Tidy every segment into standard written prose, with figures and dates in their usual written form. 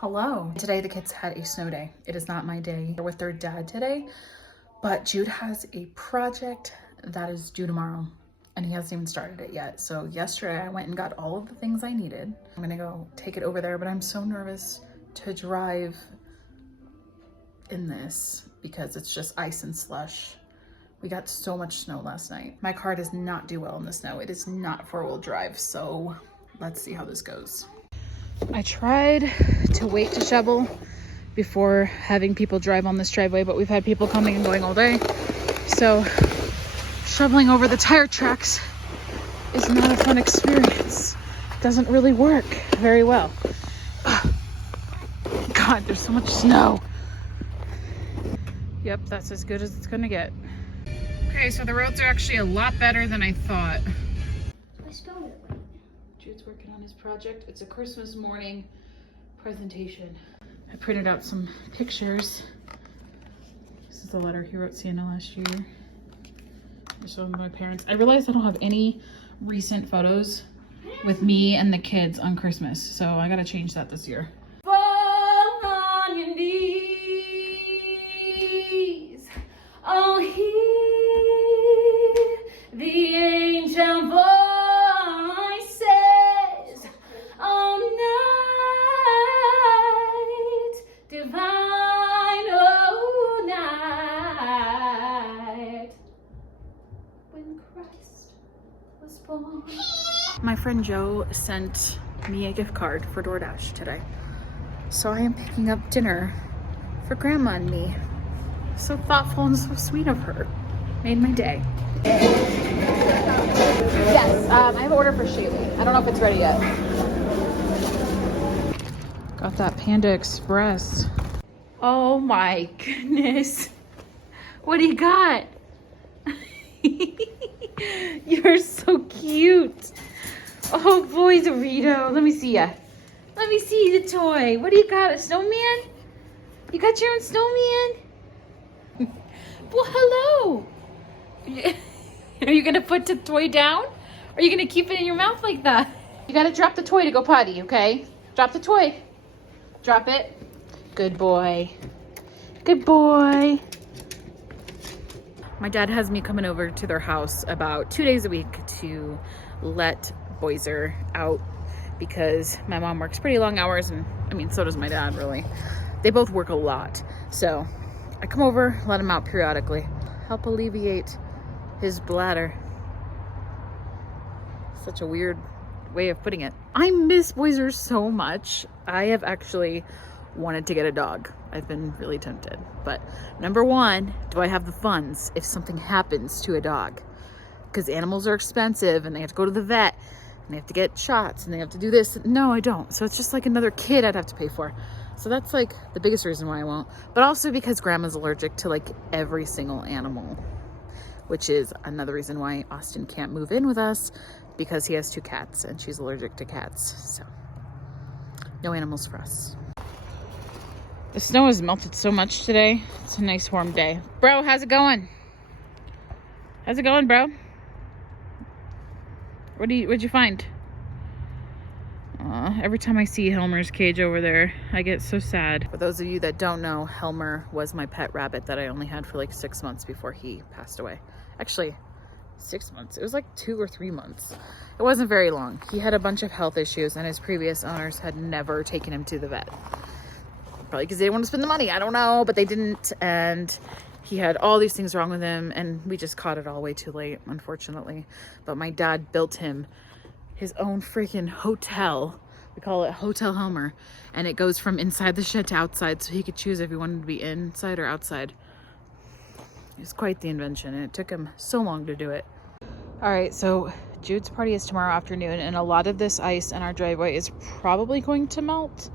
Hello. Today the kids had a snow day. It is not my day. They're with their dad today, but Jude has a project that is due tomorrow and he hasn't even started it yet. So yesterday I went and got all of the things I needed. I'm gonna go take it over there, but I'm so nervous to drive in this because it's just ice and slush. We got so much snow last night. My car does not do well in the snow. It is not four-wheel drive, so let's see how this goes. I tried to wait to shovel before having people drive on this driveway, but we've had people coming and going all day. So shoveling over the tire tracks is not a fun experience. It doesn't really work very well. God, there's so much snow. Yep, that's as good as it's gonna get. Okay, so the roads are actually a lot better than I thought. I spelled it right. Jude's working on his project. It's a Christmas morning presentation. I printed out some pictures. This is the letter he wrote Santa last year. I showed my parents. I realized I don't have any recent photos with me and the kids on Christmas, so I gotta change that this year. Fall on your knees. Oh, hear the angel voices. Oh, night divine, oh, night when Christ was born. My friend Joe sent me a gift card for DoorDash today. So I am picking up dinner for Grandma and me. So thoughtful and so sweet of her. Made my day. Yes, I have an order for Shaylee. I don't know if it's ready yet. Got that Panda Express. Oh my goodness. What do you got? You're so cute. Oh boy, Dorito. Let me see ya. Let me see the toy. What do you got? A snowman? You got your own snowman? Well, hello. Are you gonna put the toy down? Or are you gonna keep it in your mouth like that? You gotta drop the toy to go potty, okay? Drop the toy. Drop it. Good boy. Good boy. My dad has me coming over to their house about 2 days a week to let Boiser out because my mom works pretty long hours, and I mean, so does my dad, really. They both work a lot. So I come over, let him out periodically, help alleviate his bladder. Such a weird way of putting it. I miss Boiser so much. I have actually wanted to get a dog. I've been really tempted. But number one, do I have the funds if something happens to a dog? Because animals are expensive and they have to go to the vet and they have to get shots and they have to do this. No, I don't. So it's just like another kid I'd have to pay for. So that's like the biggest reason why I won't. But also because Grandma's allergic to like every single animal, which is another reason why Austin can't move in with us, because he has 2 cats and she's allergic to cats. So no animals for us. The snow has melted so much today. It's a nice warm day. Bro, how's it going? How's it going, bro? What'd you find? Every time I see Helmer's cage over there, I get so sad. For those of you that don't know, Helmer was my pet rabbit that I only had for like 6 months before he passed away. Actually, 6 months. It was like 2 or 3 months. It wasn't very long. He had a bunch of health issues and his previous owners had never taken him to the vet. Probably because they didn't want to spend the money. I don't know, but they didn't. And he had all these things wrong with him and we just caught it all way too late, unfortunately. But my dad built him his own freaking hotel. We call it Hotel Helmer. And it goes from inside the shed to outside, so he could choose if he wanted to be inside or outside. It was quite the invention and it took him so long to do it. All right, so Jude's party is tomorrow afternoon and a lot of this ice in our driveway is probably going to melt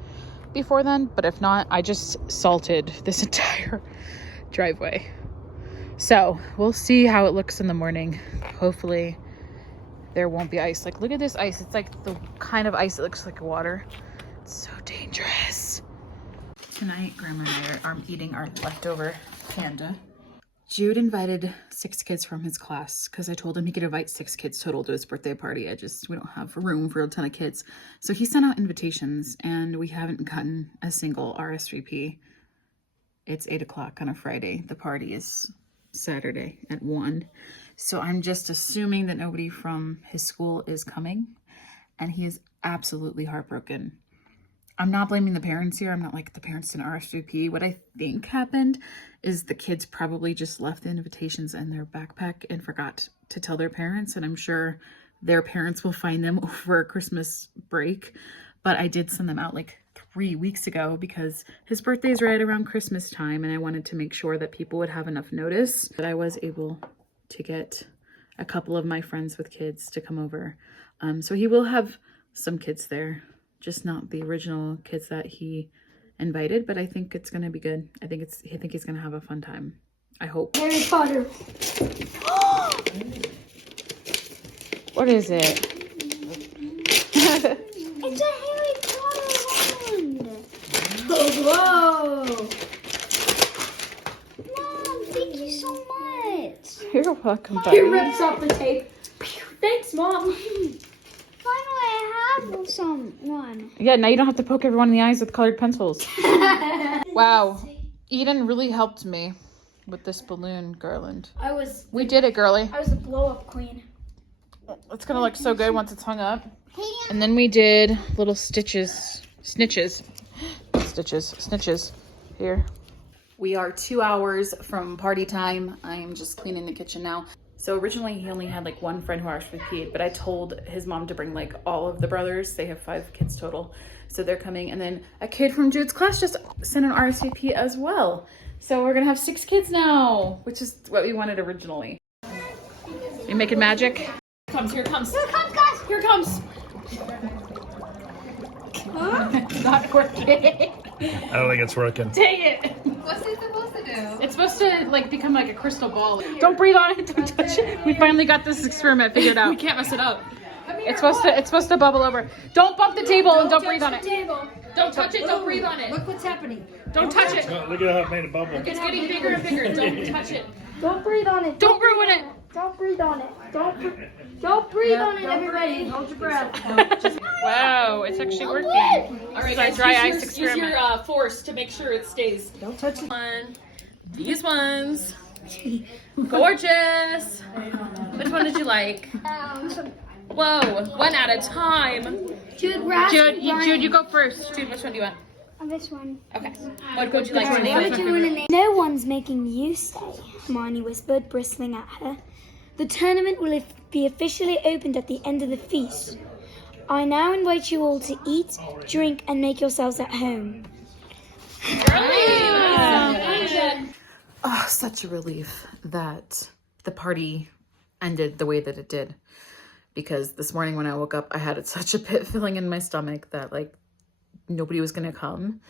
before then, but if not, I just salted this entire driveway. So we'll see how it looks in the morning. Hopefully there won't be ice. Like, look at this ice. It's like the kind of ice that looks like water. It's so dangerous. Tonight, Grandma and I are eating our leftover Panda Jude invited 6 kids from his class because I told him he could invite 6 kids total to his birthday party. We don't have room for a ton of kids. So he sent out invitations and we haven't gotten a single RSVP. It's 8 o'clock on a Friday. The party is Saturday at 1. So I'm just assuming that nobody from his school is coming, and he is absolutely heartbroken. I'm not blaming the parents here. I'm not like the parents didn't RSVP. What I think happened is the kids probably just left the invitations in their backpack and forgot to tell their parents. And I'm sure their parents will find them over Christmas break. But I did send them out like 3 weeks ago because his birthday is right around Christmas time. And I wanted to make sure that people would have enough notice. But I was able to get a couple of my friends with kids to come over. So he will have some kids there. Just not the original kids that he invited, but I think it's gonna be good. I think he's gonna have a fun time. I hope. Harry Potter. What is it? It's a Harry Potter wand. Oh, whoa. Mom, thank you so much. You're welcome, He buddy. rips off the tape. Thanks, Mom. Finally, I have someone. Yeah, now you don't have to poke everyone in the eyes with colored pencils. Wow, Eden really helped me with this balloon garland. We did it, girly. I was the blow-up queen. It's gonna look so good once it's hung up. And then we did little snitches here. We are 2 hours from party time. I'm just cleaning the kitchen now. So originally he only had like one friend who RSVP'd, but I told his mom to bring like all of the brothers. They have 5 kids total. So they're coming. And then a kid from Jude's class just sent an RSVP as well. So we're gonna have 6 kids now, which is what we wanted originally. You making magic? Here it comes. Here it comes, guys. Here it comes. It's not working. I don't think it's working. Dang it. What's it supposed to do? It's supposed to like become like a crystal ball. Don't breathe on it. Don't touch it. We finally got this experiment figured out. We can't mess it up. It's supposed to bubble over. Don't bump the table and don't breathe on it. Don't touch it. Don't breathe on it. Look what's happening. Don't touch it. Oh, look at how it made a bubble. It's getting bigger and bigger. Don't touch it. Don't breathe on it. Don't ruin it. Don't breathe on it. Don't breathe on it, everybody. Hold your breath. Wow, it's actually working. All right, guys, dry ice experiment. Use your force to make sure it stays. Don't touch it. These ones. Gorgeous. Which one did you like? Whoa, one at a time. Jude, Jude, you go first. Jude, which one do you want? This one. Okay. What would you like to name it? No one's making you stay, Hermione whispered, bristling at her. The tournament will be officially opened at the end of the feast. I now invite you all to eat, drink, and make yourselves at home. Oh, such a relief that the party ended the way that it did. Because this morning when I woke up, I had such a pit feeling in my stomach that like nobody was gonna come.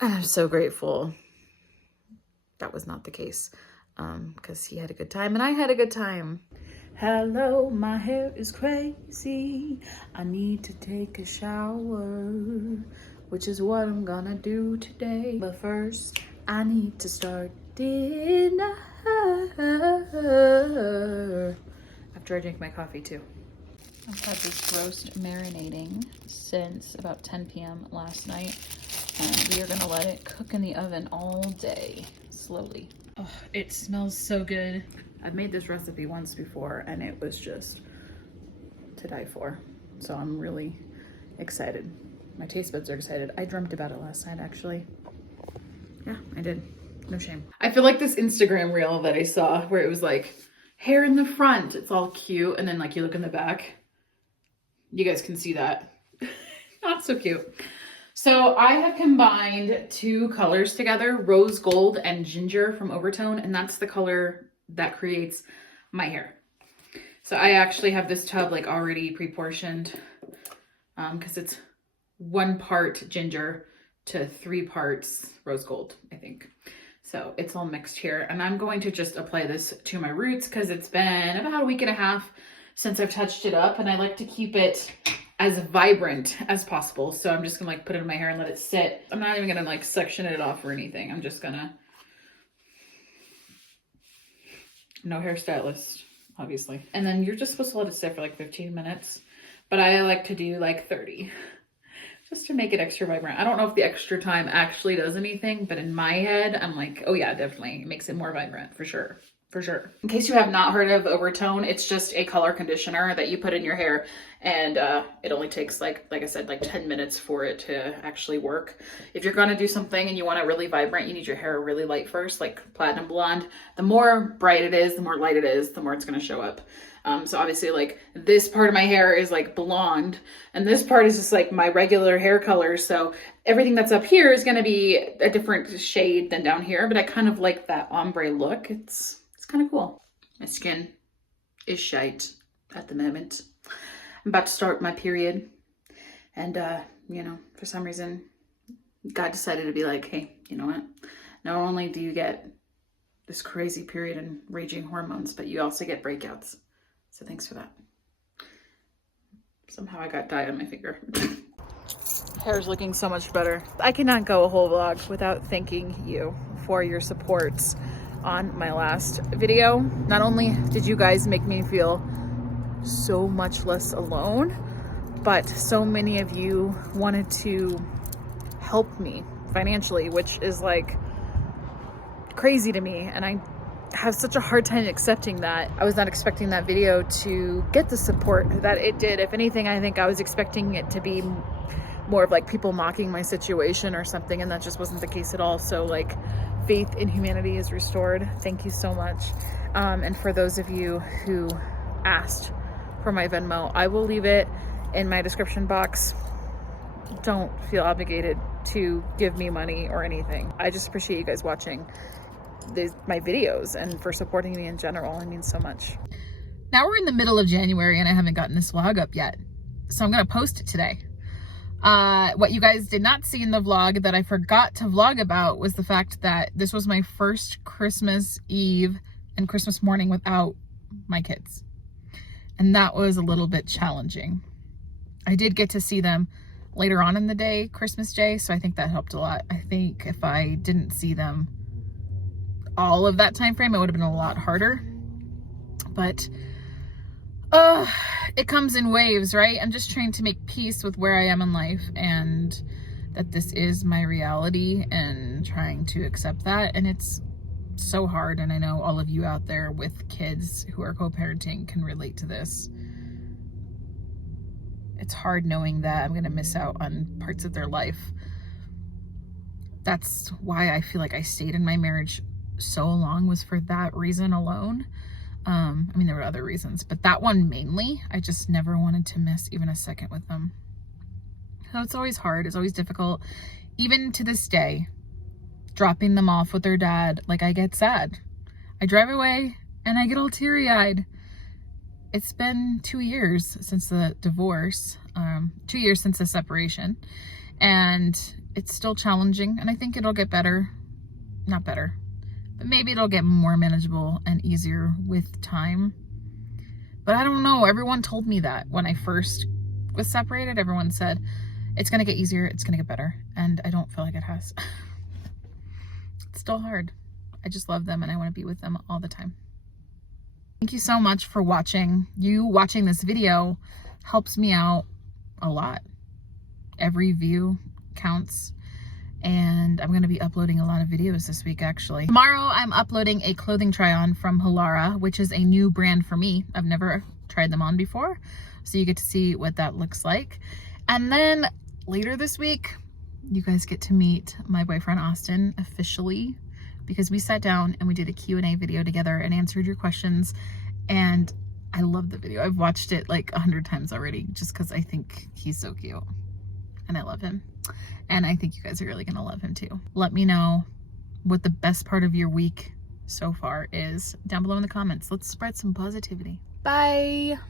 And I'm so grateful that was not the case. Because he had a good time and I had a good time. Hello, my hair is crazy. I need to take a shower, which is what I'm gonna do today. But first, I need to start dinner. After I drink my coffee too. I've had this roast marinating since about 10 p.m. last night. And we are gonna let it cook in the oven all day, slowly. Oh, it smells so good. I've made this recipe once before and it was just to die for. So I'm really excited. My taste buds are excited. I dreamt about it last night actually. Yeah, I did. No shame. I feel like this Instagram reel that I saw where it was like hair in the front. It's all cute. And then like you look in the back. You guys can see that. Not so cute. So I have combined 2 colors together, rose gold and ginger from Overtone, and that's the color that creates my hair. So I actually have this tub like already pre-portioned because it's 1 part ginger to 3 parts rose gold, I think. So it's all mixed here, and I'm going to just apply this to my roots because it's been about a week and a half since I've touched it up, and I like to keep it as vibrant as possible. So I'm just gonna like put it in my hair and let it sit. I'm not even gonna like section it off or anything. I'm just gonna No hairstylist, obviously. And then you're just supposed to let it sit for like 15 minutes, but I like to do like 30 just to make it extra vibrant. I don't know if the extra time actually does anything, but in my head, I'm like, oh yeah, definitely. It makes it more vibrant for sure. For sure. In case you have not heard of Overtone, it's just a color conditioner that you put in your hair, and it only takes like I said, like 10 minutes for it to actually work. If you're gonna do something and you want it really vibrant, you need your hair really light first, like platinum blonde. The more bright it is, the more light it is, the more it's gonna show up. So obviously like this part of my hair is like blonde, and this part is just like my regular hair color. So everything that's up here is gonna be a different shade than down here, but I kind of like that ombre look. It's kind of cool. My skin is shite at the moment. I'm about to start my period, and you know, for some reason God decided to be like, hey, you know what, not only do you get this crazy period and raging hormones, but you also get breakouts, so thanks for that. Somehow I got dye on my finger. Hair's looking so much better. I cannot go a whole vlog without thanking you for your supports on my last video. Not only did you guys make me feel so much less alone, but so many of you wanted to help me financially, which is like crazy to me, and I have such a hard time accepting that. I was not expecting that video to get the support that it did. If anything, I think I was expecting it to be more of like people mocking my situation or something, and that just wasn't the case at all. So like, faith in humanity is restored. Thank you so much. And for those of you who asked for my Venmo, I will leave it in my description box. Don't feel obligated to give me money or anything. I just appreciate you guys watching my videos and for supporting me in general. It means so much. Now we're in the middle of January and I haven't gotten this vlog up yet, so I'm gonna post it today. What you guys did not see in the vlog that I forgot to vlog about was the fact that this was my first Christmas Eve and Christmas morning without my kids. And that was a little bit challenging. I did get to see them later on in the day, Christmas Day, so I think that helped a lot. I think if I didn't see them all of that time frame, it would have been a lot harder. But it comes in waves, right? I'm just trying to make peace with where I am in life, and that this is my reality, and trying to accept that. And it's so hard, and I know all of you out there with kids who are co-parenting can relate to this. It's hard knowing that I'm gonna miss out on parts of their life. That's why I feel like I stayed in my marriage so long, was for that reason alone. I mean, there were other reasons, but that one mainly, I just never wanted to miss even a second with them. So it's always hard. It's always difficult. Even to this day, dropping them off with their dad, like, I get sad. I drive away and I get all teary-eyed. It's been 2 years since the divorce, 2 years since the separation, and it's still challenging, and I think it'll get better. Not better, but maybe it'll get more manageable and easier with time. But I don't know. Everyone told me that when I first was separated. Everyone said, it's going to get easier, it's going to get better. And I don't feel like it has. It's still hard. I just love them and I want to be with them all the time. Thank you so much for watching. You watching this video helps me out a lot. Every view counts. And I'm going to be uploading a lot of videos this week, actually. Tomorrow, I'm uploading a clothing try-on from Halara, which is a new brand for me. I've never tried them on before, so you get to see what that looks like. And then later this week, you guys get to meet my boyfriend, Austin, officially, because we sat down and we did a Q&A video together and answered your questions. And I love the video. I've watched it like 100 times already, just because I think he's so cute. And I love him. And I think you guys are really gonna love him too. Let me know what the best part of your week so far is down below in the comments. Let's spread some positivity. Bye.